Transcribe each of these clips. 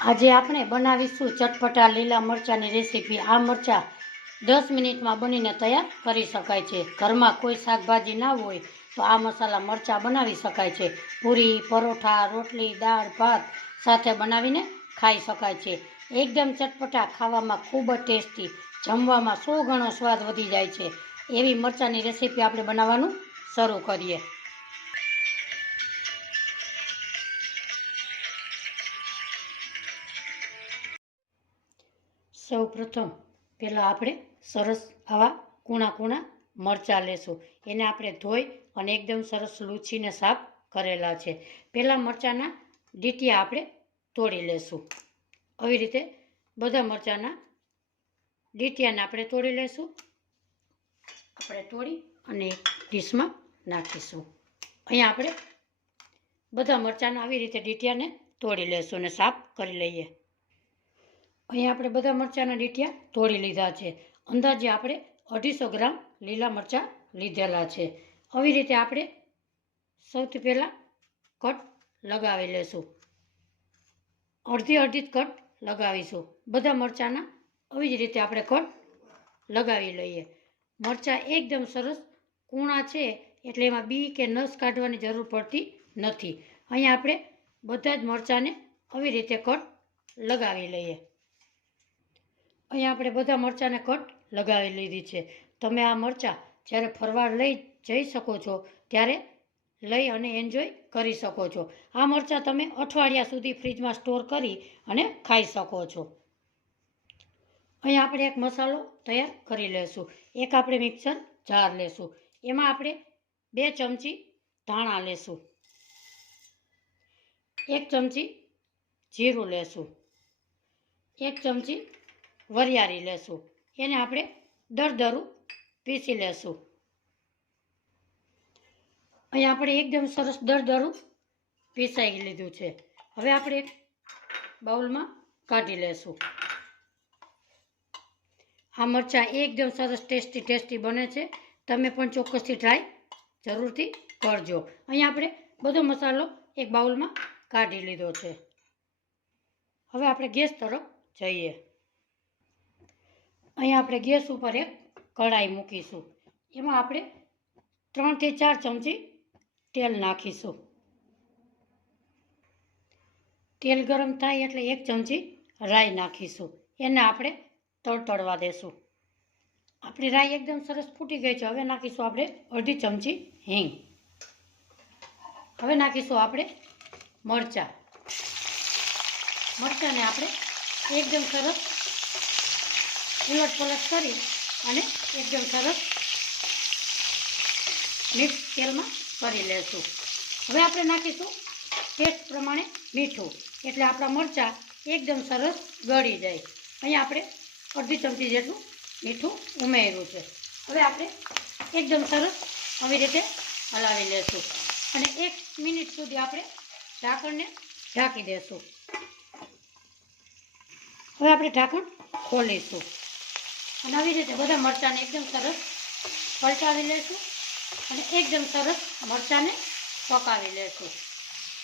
આજે આપણે બનાવીશું ચટપટા લીલા મરચાંની રેસીપી। આ મરચાં 10 મિનિટમાં બનીને તૈયાર કરી શકાય છે। ઘરમાં કોઈ શાકભાજી ના હોય તો આ મસાલા મરચાં બનાવી શકાય છે। પૂરી, પરોઠા, રોટલી, દાળ, ભાત સાથે બનાવીને ખાઈ શકાય છે। એકદમ ચટપટા, ખાવામાં ખૂબ જ ટેસ્ટી, જમવામાં 100 ગણો સ્વાદ વધી જાય છે એવી મરચાંની રેસીપી આપણે બનાવવાનું શરૂ કરીએ। સૌ પ્રથમ પહેલાં આપણે સરસ આવા કૂણા કૂણા મરચાં લેશું। એને આપણે ધોઈ અને એકદમ સરસ લૂછીને સાફ કરેલા છે। પહેલાં મરચાંના ડીટીયા આપણે તોડી લેશું। આવી રીતે બધા મરચાંના ડીટીયાને આપણે તોડી લેશું। આપણે તોડી અને એક ડીશમાં નાખીશું। અહીંયા આપણે બધા મરચાંના આવી રીતે ડીટીયાને તોડી લેશું અને સાફ કરી લઈએ। અહીંયા આપણે બધા મરચાંના ડીટીયા તોડી લીધા છે। અંદાજે આપણે 250 ગ્રામ લીલા મરચાં લીધેલા છે। આવી રીતે આપણે સૌથી પહેલાં કટ લગાવી લેશું। અડધી જ કટ લગાવીશું। બધા મરચાંના આવી જ રીતે આપણે કટ લગાવી લઈએ। મરચાં એકદમ સરસ કૂણા છે એટલે એમાં બી કે નસ કાઢવાની જરૂર પડતી નથી। અહીંયા આપણે બધા જ મરચાંને આવી રીતે કટ લગાવી લઈએ। અહીંયા આપણે બધા મરચાંને કટ લગાવી લીધી છે। તમે આ મરચાં જ્યારે ફરવા લઈ જઈ શકો છો ત્યારે લઈ અને એન્જોય કરી શકો છો। આ મરચાં તમે અઠવાડિયા સુધી ફ્રીજમાં સ્ટોર કરી અને ખાઈ શકો છો। અહીંયા આપણે એક મસાલો તૈયાર કરી લેશું। એક આપણે મિક્સર જાર લેશું। એમાં આપણે 2 ચમચી ધાણા લેશું। 1 ચમચી જીરું લેશું। 1 ચમચી વરિયાળી લેશું। એને આપણે દરદરું પીસી લેશું। અહીંયા આપણે એકદમ સરસ દરદરું પીસાઈ લીધું છે। હવે આપણે એક બાઉલમાં કાઢી લેશું। આ મરચાં એકદમ સરસ ટેસ્ટી બને છે। તમે પણ ચોક્કસથી ટ્રાય જરૂરથી કરજો। અહીંયા આપણે બધો મસાલો એક બાઉલમાં કાઢી લીધો છે। હવે આપણે ગેસ તરફ જઈએ। અહીંયા આપણે ગેસ ઉપર એક કઢાઈ મૂકીશું। એમાં આપણે 3 થી 4 ચમચી તેલ નાખીશું। તેલ ગરમ થાય એટલે 1 ચમચી રાઈ નાખીશું। એને આપણે તળતળવા દેશું। આપણી રાઈ એકદમ સરસ ફૂટી ગઈ છે। હવે નાખીશું આપણે અડધી ચમચી હિંગ। હવે નાખીશું આપણે મરચાંને આપણે એકદમ સરસ ઉલટ પલટ કરી અને એકદમ સરસ મિક્સ તેલમાં કરી લેશું। હવે આપણે નાખીશું ટેસ્ટ પ્રમાણે મીઠું, એટલે આપણા મરચાં એકદમ સરસ ગળી જાય। અહીંયા આપણે અડધી ચમચી જેટલું મીઠું ઉમેર્યું છે। હવે આપણે એકદમ સરસ આવી રીતે હલાવી લેશું અને 1 મિનિટ સુધી આપણે ઢાંકણને ઢાંકી દેશું। હવે આપણે ઢાંકણ ખોલીશું અને આવી રીતે બધા મરચાંને એકદમ સરસ પલટાવી લેશું અને એકદમ સરસ મરચાંને પકાવી લેશું।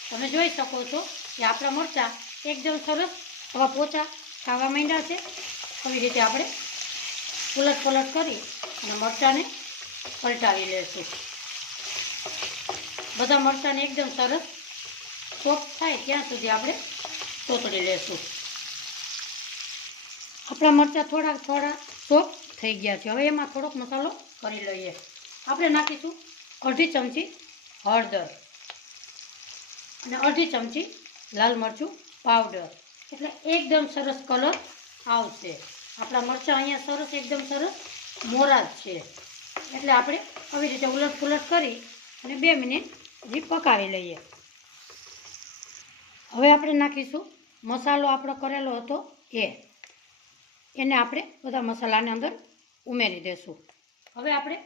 તમે જોઈ શકો છો કે આપણા મરચાં એકદમ સરસ આવા પોચા ખાવા માંડ્યા છે। આવી રીતે આપણે ઉલટ પલટ કરી અને મરચાંને પલટાવી લેશું। બધા મરચાંને એકદમ સરસ સોફ્ટ થાય ત્યાં સુધી આપણે ચોતળી લેશું। આપણા મરચાં થોડા સોફ્ટ થઈ ગયા છે। હવે એમાં થોડોક મસાલો કરી લઈએ। આપણે નાખીશું અડધી ચમચી હળદર અને અડધી ચમચી લાલ મરચું પાવડર, એટલે એકદમ સરસ કલર આવશે। આપણા મરચાં અહીંયા સરસ એકદમ સરસ મોરા જ છે, એટલે આપણે આવી રીતે ઉલટ પુલટ કરી અને 2 મિનિટ હજી પકાવી લઈએ। હવે આપણે નાખીશું મસાલો આપણો કરેલો હતો એને આપણે બધા મસાલાને અંદર ઉમેરી દેશું। હવે આપણે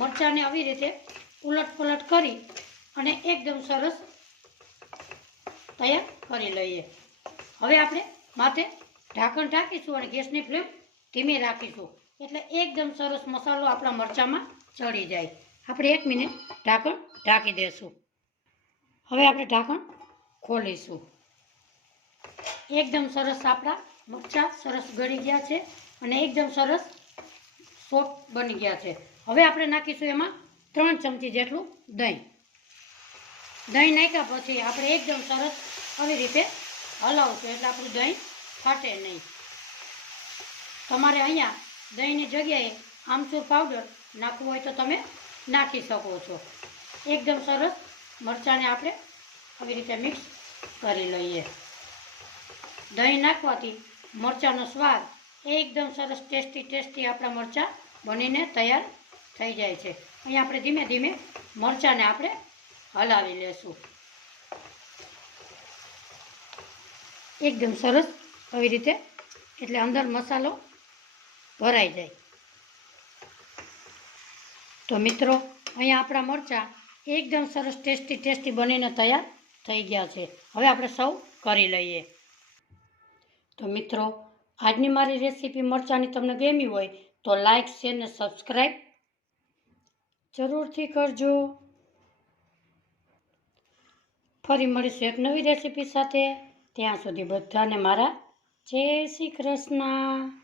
મરચાંને આવી રીતે ઉલટ પલટ કરી અને એકદમ સરસ તૈયાર કરી લઈએ। હવે આપણે માથે ઢાંકણ ઢાંકીશું અને ગેસની ફ્લેમ ધીમી રાખીશું, એટલે એકદમ સરસ મસાલો આપણા મરચાંમાં ચડી જાય। આપણે 1 મિનિટ ઢાંકણ ઢાંકી દેશું। હવે આપણે ઢાંકણ ખોલીશું એકદમ સરસ આપણા મરચાં સરસ ગળી ગયા છે અને એકદમ સરસ સોફ્ટ બની ગયા છે. હવે આપણે નાખીશું એમાં 3 ચમચી જેટલું દહીં. દહીં નાખ્યા પછી આપણે એકદમ સરસ આવી રીતે હલાવશું એટલે આપણું દહીં ફાટે નહીં. તમારે અહીંયા દહીંની જગ્યાએ આમચૂર પાવડર નાખવું હોય તો તમે નાખી શકો છો. એકદમ સરસ મરચાંને આપણે આવી રીતે મિક્સ કરી લઈએ. દહીં નાખવાથી મરચાંનો સ્વાદ એકદમ સરસ ટેસ્ટી આપણા મરચાં બનીને તૈયાર થઈ જાય છે. અહીં આપણે ધીમે ધીમે મરચાંને આપણે હલાવી લેશું. એકદમ સરસ આવી રીતે એટલે અંદર મસાલો ભરાઈ જાય. તો મિત્રો અહીંયા આપણા મરચાં એકદમ સરસ ટેસ્ટી બનીને તૈયાર થઈ ગયા છે. હવે આપણે સર્વ કરી લઈએ. તો મિત્રો આજની મારી રેસીપી મરચાંની તમને ગમી હોય તો લાઈક શેર ને સબસ્ક્રાઈબ જરૂરથી કરજો. ફરી મળીશું એક નવી રેસીપી સાથે. ત્યાં સુધી બધાને મારા જય શ્રી કૃષ્ણ.